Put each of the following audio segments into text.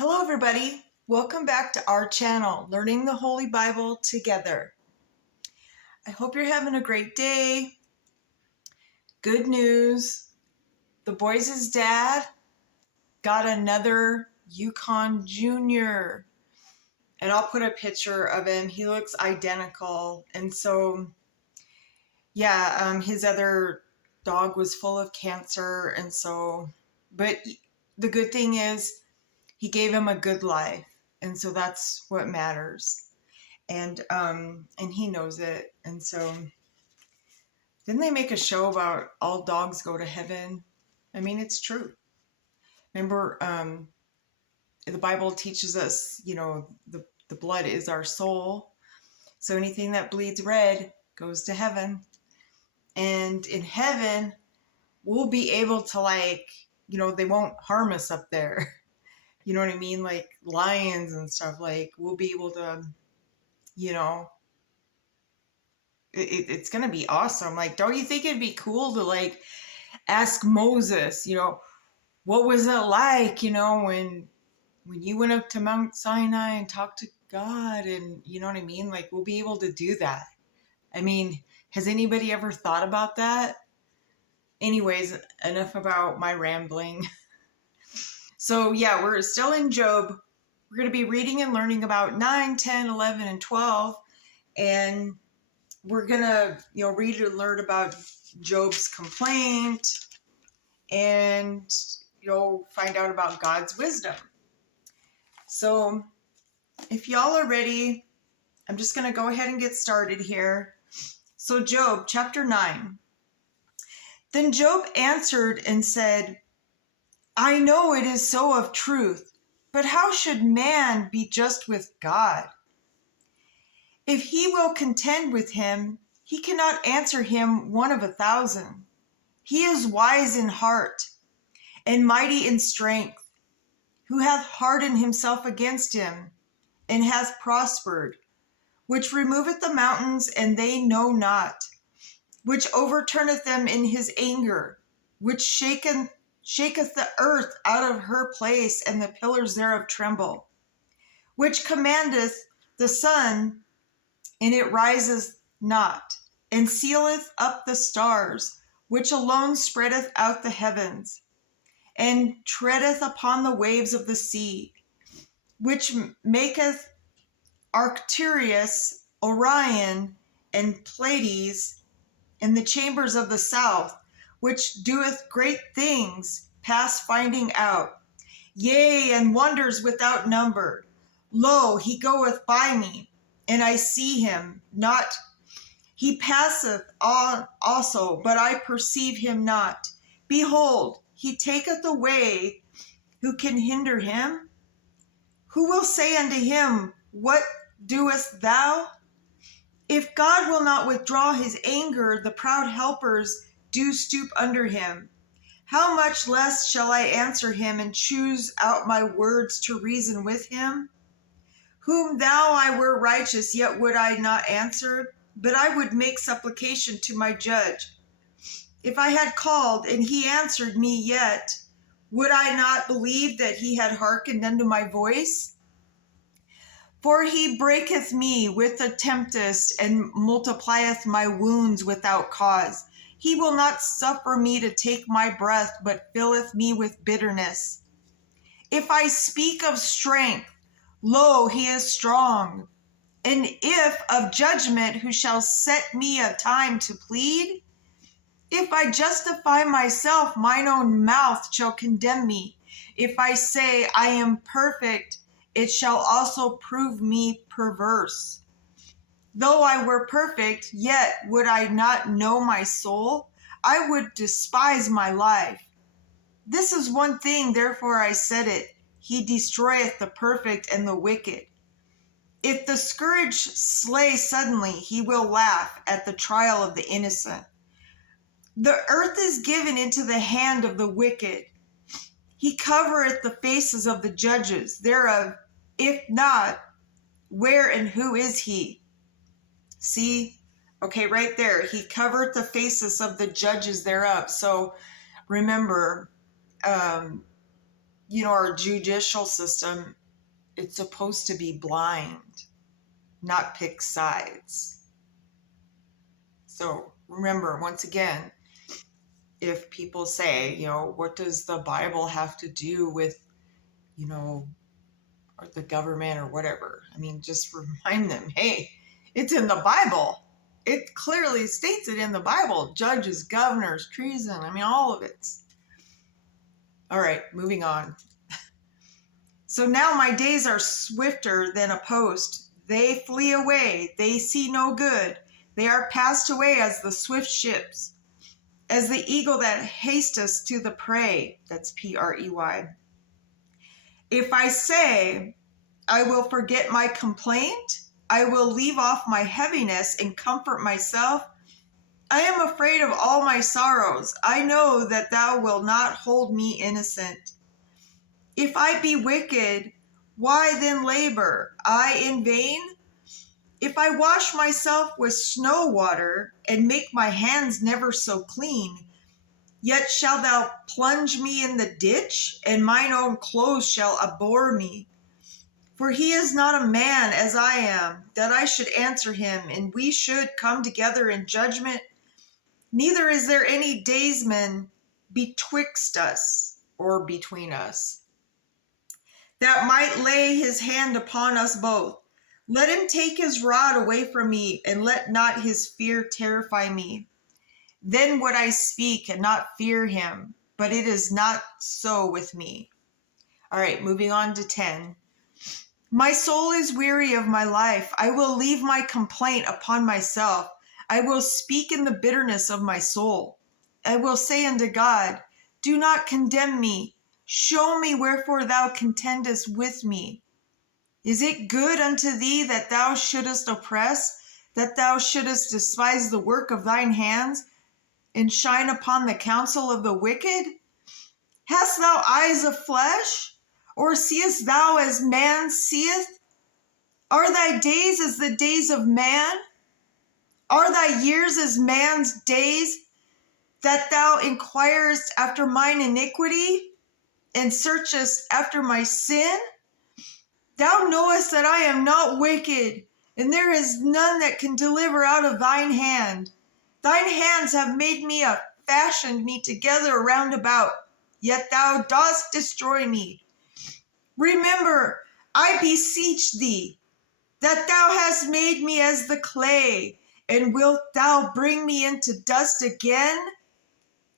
Hello, everybody. Welcome back to our channel, Learning the Holy Bible Together. I hope you're having a great day. Good news. The boys' dad got another Yukon Junior. And I'll put a picture of him. He looks identical. And so, his other dog was full of cancer. But the good thing is he gave him a good life. And so that's what matters. And he knows it. And so didn't they make a show about all dogs go to heaven? I mean, it's true. Remember, the Bible teaches us, the blood is our soul. So anything that bleeds red goes to heaven. And in heaven, we'll be able to they won't harm us up there. You know what I mean? Like lions and stuff, we'll be able to, it's going to be awesome. Don't you think it'd be cool to ask Moses, what was it like, when you went up to Mount Sinai and talked to God, and you know what I mean? We'll be able to do that. I mean, has anybody ever thought about that? Anyways, enough about my rambling. So yeah, we're still in Job. We're going to be reading and learning about 9, 10, 11, and 12. And we're going to, read and learn about Job's complaint and, find out about God's wisdom. So if y'all are ready, I'm just going to go ahead and get started here. So Job chapter 9. Then Job answered and said, I know it is so of truth, but how should man be just with God? If he will contend with him, he cannot answer him 1 of 1,000. He is wise in heart and mighty in strength, who hath hardened himself against him, and hath prospered, which removeth the mountains, and they know not, which overturneth them in his anger, which shaketh the earth out of her place, and the pillars thereof tremble, which commandeth the sun, and it riseth not, and sealeth up the stars, which alone spreadeth out the heavens, and treadeth upon the waves of the sea, which maketh Arcturus, Orion, and Pleiades in the chambers of the south, which doeth great things past finding out, yea, and wonders without number. Lo, he goeth by me, and I see him not. He passeth on also, but I perceive him not. Behold, he taketh away. Who can hinder him? Who will say unto him, what doest thou? If God will not withdraw his anger, the proud helpers do stoop under him. How much less shall I answer him and choose out my words to reason with him? Whom thou I were righteous, yet would I not answer, but I would make supplication to my judge. If I had called, and he answered me yet, would I not believe that he had hearkened unto my voice? For he breaketh me with a tempest, and multiplieth my wounds without cause. He will not suffer me to take my breath, but filleth me with bitterness. If I speak of strength, lo, he is strong. And if of judgment, who shall set me a time to plead? If I justify myself, mine own mouth shall condemn me. If I say I am perfect, it shall also prove me perverse. Though I were perfect, yet would I not know my soul. I would despise my life. This is one thing, therefore I said it. He destroyeth the perfect and the wicked. If the scourge slay suddenly, he will laugh at the trial of the innocent. The earth is given into the hand of the wicked. He covereth the faces of the judges thereof. If not, where and who is he? See? Okay, right there. He covered the faces of the judges thereof. So remember, our judicial system, it's supposed to be blind, not pick sides. So remember, once again, if people say, what does the Bible have to do with, or the government or whatever? I mean, just remind them, hey, it's in the Bible. It clearly states it in the Bible. Judges, governors, treason. I mean, all of it. All right, moving on. So now my days are swifter than a post. They flee away. They see no good. They are passed away as the swift ships, as the eagle that hasteth to the prey. That's Prey. If I say, I will forget my complaint, I will leave off my heaviness and comfort myself, I am afraid of all my sorrows. I know that thou wilt not hold me innocent. If I be wicked, why then labor I in vain? If I wash myself with snow water and make my hands never so clean, yet shalt thou plunge me in the ditch, and mine own clothes shall abhor me. For he is not a man as I am, that I should answer him, and we should come together in judgment. Neither is there any daysman betwixt us, or between us, that might lay his hand upon us both. Let him take his rod away from me, and let not his fear terrify me. Then would I speak and not fear him, but it is not so with me. All right, moving on to 10. My soul is weary of my life. I will leave my complaint upon myself. I will speak in the bitterness of my soul. I will say unto God, do not condemn me. Show me wherefore thou contendest with me. Is it good unto thee that thou shouldest oppress, that thou shouldest despise the work of thine hands, and shine upon the counsel of the wicked? Hast thou eyes of flesh, or seest thou as man seeth? Are thy days as the days of man? Are thy years as man's days, that thou inquirest after mine iniquity, and searchest after my sin? Thou knowest that I am not wicked, and there is none that can deliver out of thine hand. Thine hands have made me up, fashioned me together round about, yet thou dost destroy me. Remember, I beseech thee, that thou hast made me as the clay, and wilt thou bring me into dust again?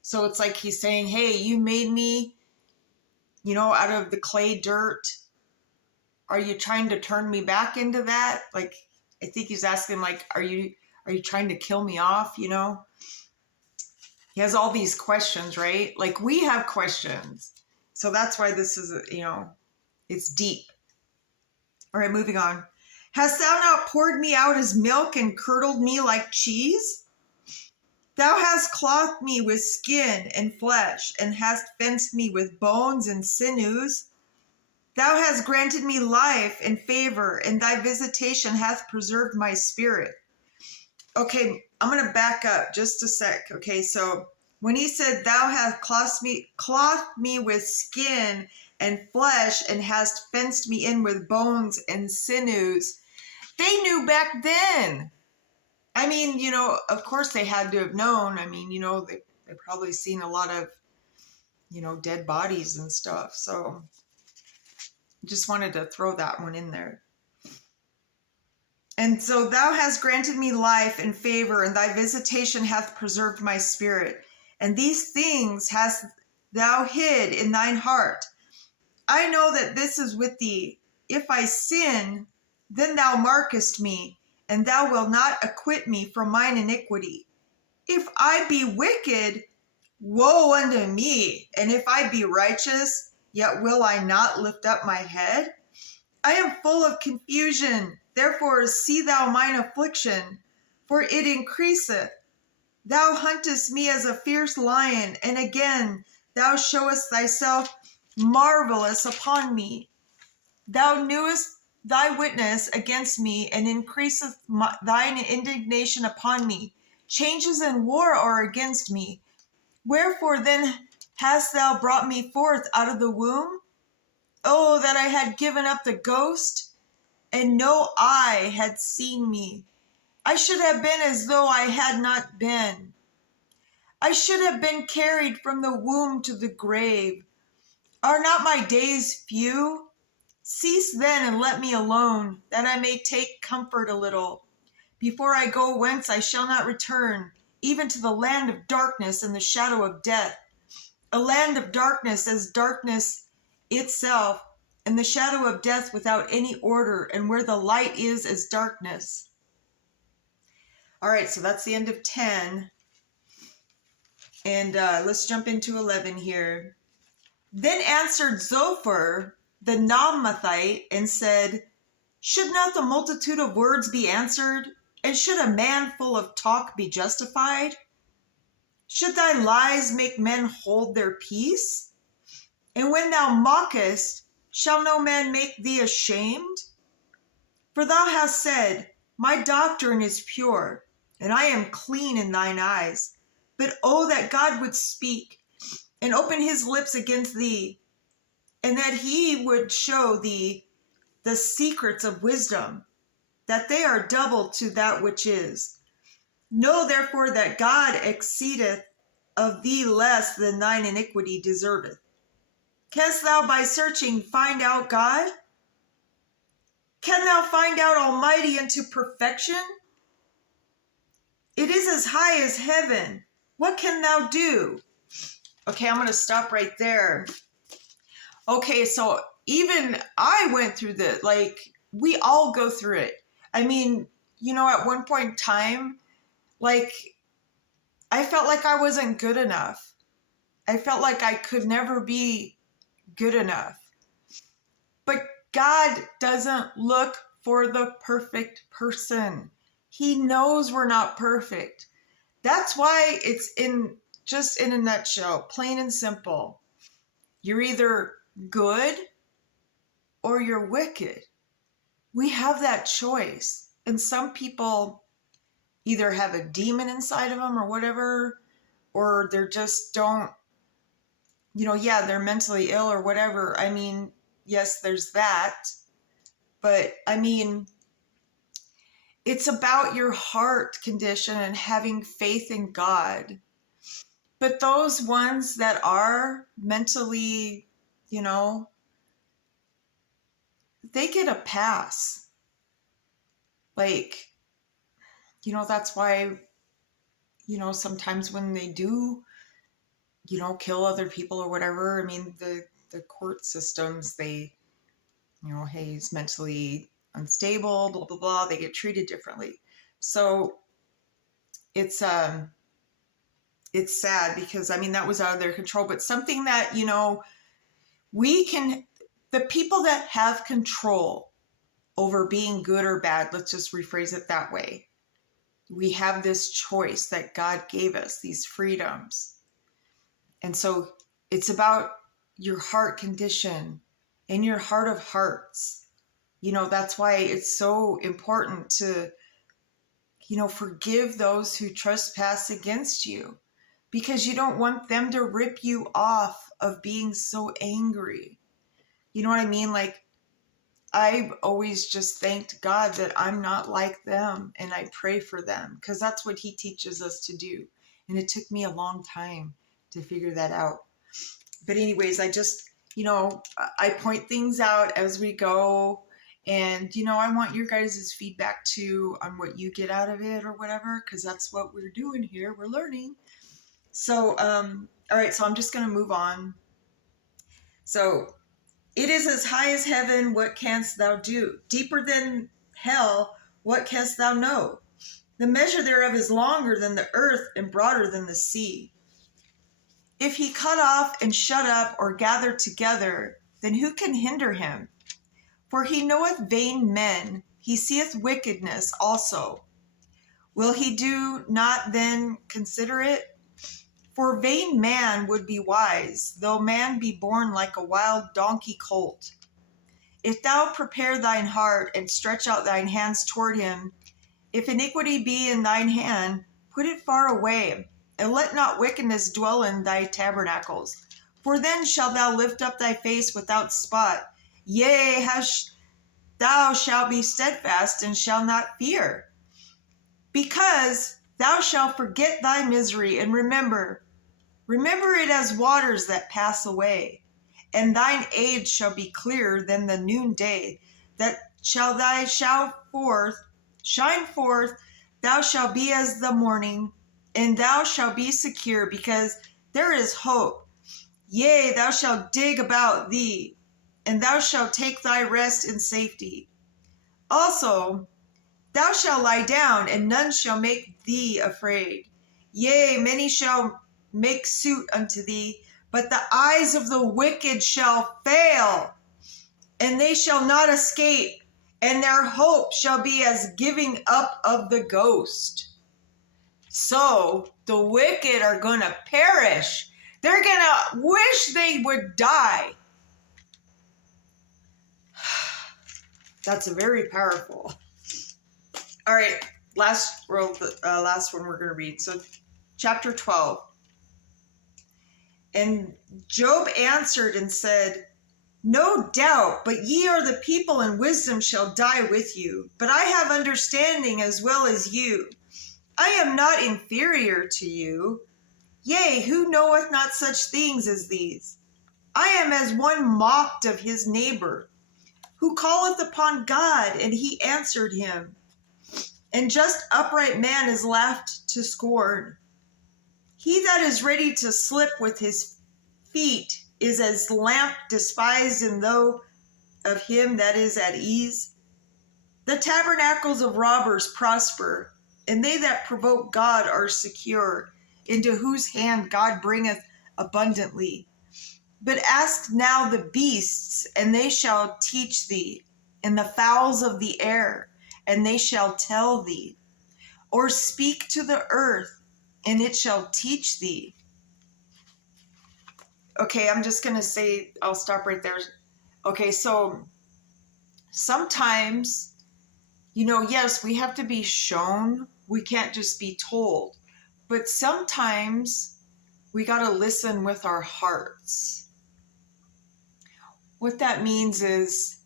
So it's like he's saying, hey, you made me, out of the clay dirt. Are you trying to turn me back into that? Like, I think he's asking, like, are you trying to kill me off? He has all these questions, right? Like, we have questions. So that's why this is, it's deep. All right, moving on. Hast thou not poured me out as milk and curdled me like cheese? Thou hast clothed me with skin and flesh, and hast fenced me with bones and sinews. Thou hast granted me life and favor, and thy visitation hath preserved my spirit. Okay, I'm going to back up just a sec. Okay, so when he said, thou hast clothed me with skin and flesh, and hast fenced me in with bones and sinews, they knew back then. I mean, of course they had to have known. I mean, they've probably seen a lot of, dead bodies and stuff. So just wanted to throw that one in there. And so thou hast granted me life and favor, and thy visitation hath preserved my spirit. And these things hast thou hid in thine heart. I know that this is with thee. If I sin, then thou markest me, and thou wilt not acquit me from mine iniquity. If I be wicked, woe unto me, and if I be righteous, yet will I not lift up my head? I am full of confusion, therefore see thou mine affliction, for it increaseth. Thou huntest me as a fierce lion, and again thou showest thyself marvelous upon me. Thou knewest thy witness against me, and increaseth thine indignation upon me. Changes and war are against me. Wherefore then hast thou brought me forth out of the womb? Oh, that I had given up the ghost, and no eye had seen me. I should have been as though I had not been. I should have been carried from the womb to the grave. Are not my days few? Cease then and let me alone, that I may take comfort a little, before I go whence I shall not return, even to the land of darkness and the shadow of death. A land of darkness as darkness itself, and the shadow of death without any order, and where the light is as darkness. All right, so that's the end of 10. And let's jump into 11 here. Then answered Zophar the Naamathite and said, should not the multitude of words be answered? And should a man full of talk be justified? Should thy lies make men hold their peace? And when thou mockest, shall no man make thee ashamed? For thou hast said, my doctrine is pure, and I am clean in thine eyes. But oh, that God would speak and open his lips against thee, and that he would show thee the secrets of wisdom, that they are double to that which is. Know therefore that God exceedeth of thee less than thine iniquity deserveth. Canst thou by searching find out God? Can thou find out Almighty unto perfection? It is as high as heaven. What can thou do? Okay, I'm going to stop right there. Okay, so even I went through this. Like, we all go through it. I mean, at one point in time, like, I felt like I wasn't good enough. I felt like I could never be good enough. But God doesn't look for the perfect person. He knows we're not perfect. That's why it's just in a nutshell, plain and simple. You're either good or you're wicked. We have that choice. And some people either have a demon inside of them or whatever, or they're just don't, they're mentally ill or whatever. I mean, yes, there's that. But I mean, it's about your heart condition and having faith in God. But those ones that are mentally, they get a pass. Like, that's why, sometimes when they do, kill other people or whatever, I mean, the court systems, they, hey, he's mentally unstable, blah, blah, blah. They get treated differently. So it's sad because, I mean, that was out of their control. But something that, the people that have control over being good or bad, let's just rephrase it that way. We have this choice that God gave us, these freedoms. And so it's about your heart condition and your heart of hearts. That's why it's so important to, forgive those who trespass against you, because you don't want them to rip you off of being so angry. You know what I mean? Like, I've always just thanked God that I'm not like them, and I pray for them because that's what he teaches us to do. And it took me a long time to figure that out. But anyways, I just, I point things out as we go. And, I want your guys' feedback too on what you get out of it or whatever, because that's what we're doing here. We're learning. So, all right, so I'm just going to move on. So, it is as high as heaven, what canst thou do? Deeper than hell, what canst thou know? The measure thereof is longer than the earth and broader than the sea. If he cut off and shut up or gather together, then who can hinder him? For he knoweth vain men, he seeth wickedness also. Will he do not then consider it? For vain man would be wise, though man be born like a wild donkey colt. If thou prepare thine heart and stretch out thine hands toward him, if iniquity be in thine hand, put it far away, and let not wickedness dwell in thy tabernacles. For then shalt thou lift up thy face without spot. Yea, thou shalt be steadfast and shalt not fear. Because thou shalt forget thy misery and remember it as waters that pass away. And thine age shall be clearer than the noonday, that shall thy shine forth, thou shalt be as the morning, and thou shalt be secure, because there is hope. Yea, thou shalt dig about thee, and thou shalt take thy rest in safety. Also, thou shalt lie down, and none shall make thee afraid. Yea, many shall make suit unto thee, but the eyes of the wicked shall fail, and they shall not escape, and their hope shall be as giving up of the ghost. So the wicked are going to perish. They're going to wish they would die. That's very powerful. All right, last one we're going to read. So chapter 12. And Job answered and said, No doubt, but ye are the people, and wisdom shall die with you. But I have understanding as well as you. I am not inferior to you. Yea, who knoweth not such things as these? I am as one mocked of his neighbor, who calleth upon God, and he answered him. And just upright man is laughed to scorn. He that is ready to slip with his feet is as lamp despised in though of him that is at ease. The tabernacles of robbers prosper, and they that provoke God are secure, into whose hand God bringeth abundantly. But ask now the beasts, and they shall teach thee, and the fowls of the air, and they shall tell thee. Or speak to the earth, and it shall teach thee. Okay, I'm just going to say, I'll stop right there. Okay, so sometimes, yes, we have to be shown. We can't just be told. But sometimes we got to listen with our hearts. What that means is,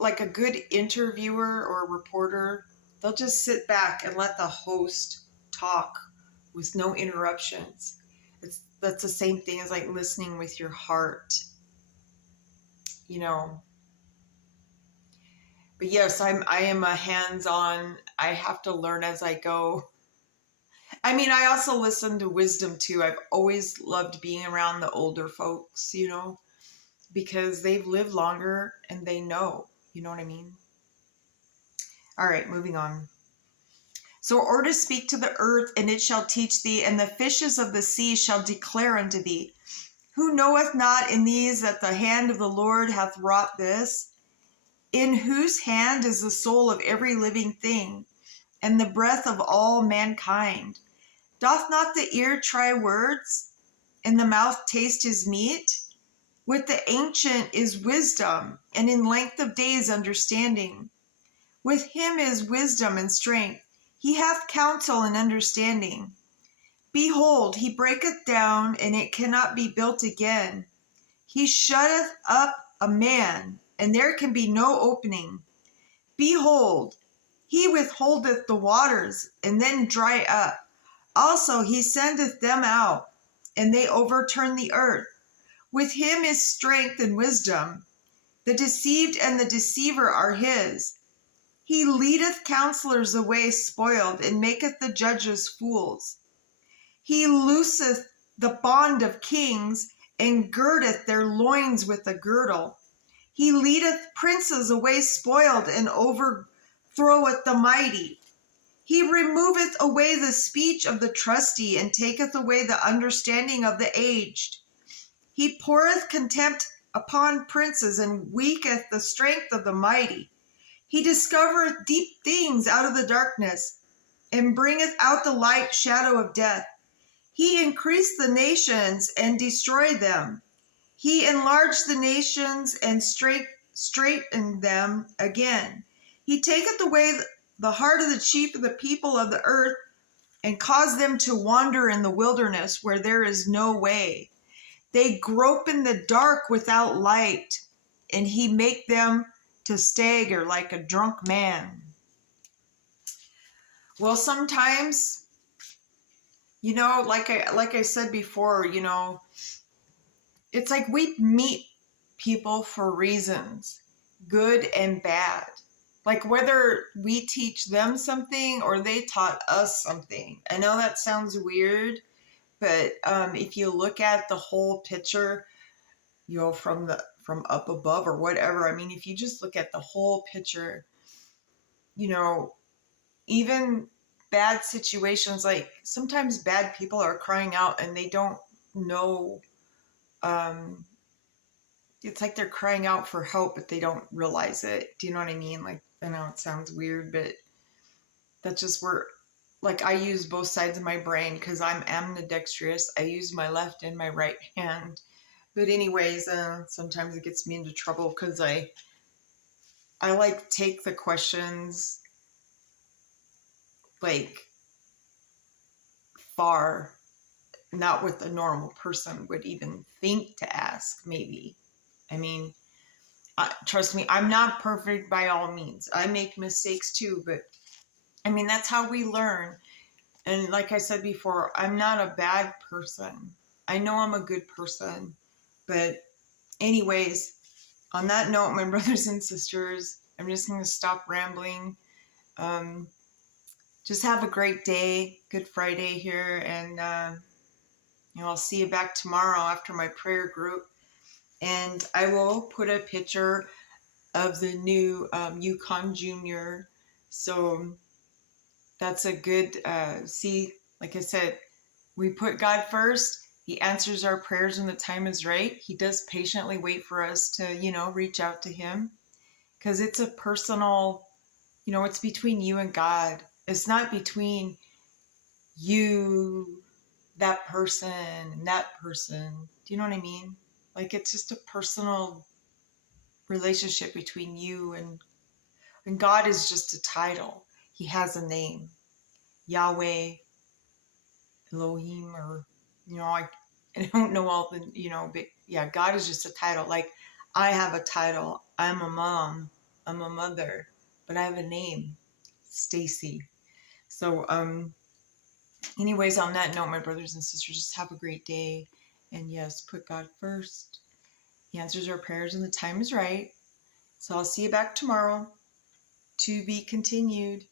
like a good interviewer or reporter, they'll just sit back and let the host talk with no interruptions. That's the same thing as like listening with your heart, But yes, I am a hands-on. I have to learn as I go. I mean, I also listen to wisdom too. I've always loved being around the older folks, because they've lived longer and they know, you know what I mean? All right, moving on. So, or to speak to the earth, and it shall teach thee, and the fishes of the sea shall declare unto thee. Who knoweth not in these that the hand of the Lord hath wrought this? In whose hand is the soul of every living thing, and the breath of all mankind? Doth not the ear try words, and the mouth taste his meat? With the ancient is wisdom, and in length of days understanding. With him is wisdom and strength. He hath counsel and understanding. Behold, he breaketh down, and it cannot be built again. He shutteth up a man, and there can be no opening. Behold, he withholdeth the waters, and then dry up. Also he sendeth them out, and they overturn the earth. With him is strength and wisdom. The deceived and the deceiver are his. He leadeth counselors away spoiled, and maketh the judges fools. He looseth the bond of kings, and girdeth their loins with a girdle. He leadeth princes away spoiled, and overthroweth the mighty. He removeth away the speech of the trusty, and taketh away the understanding of the aged. He poureth contempt upon princes, and weaketh the strength of the mighty. He discovereth deep things out of the darkness, and bringeth out the light shadow of death. He increased the nations and destroyed them. He enlarged the nations and straightened them again. He taketh away the heart of the chief of the people of the earth, and caused them to wander in the wilderness where there is no way. They grope in the dark without light, and he make them to stagger like a drunk man. Well, sometimes, like I said before, it's like we meet people for reasons, good and bad. Like whether we teach them something or they taught us something. I know that sounds weird, but if you look at the whole picture, from up above or whatever, I mean, if you just look at the whole picture, even bad situations, like sometimes bad people are crying out and they don't know. It's like they're crying out for help, but they don't realize it. Do you know what I mean? Like, I know it sounds weird, but that's just where, like, I use both sides of my brain because I'm ambidextrous. I use my left and my right hand. But anyways, sometimes it gets me into trouble because I like take the questions like far, not what the normal person would even think to ask, maybe. I mean, trust me, I'm not perfect by all means. I make mistakes too, but I mean, that's how we learn. And like I said before, I'm not a bad person. I know I'm a good person. But anyways, on that note, my brothers and sisters, I'm just going to stop rambling. Um, just have a great day. Good Friday here. And, I'll see you back tomorrow after my prayer group. And I will put a picture of the new Yukon Junior. So that's a good, like I said, we put God first. He answers our prayers when the time is right. He does patiently wait for us to, reach out to him because it's a personal, it's between you and God. It's not between you, that person, and that person. Do you know what I mean? Like it's just a personal relationship between you and God is just a title. He has a name. Yahweh, Elohim, or I don't know all the but yeah, God is just a title. Like I have a title. I'm a mom. I'm a mother, but I have a name, Stacy. So anyways, on that note, my brothers and sisters, just have a great day, and yes, put God first. He answers our prayers when the time is right. So I'll see you back tomorrow. To be continued.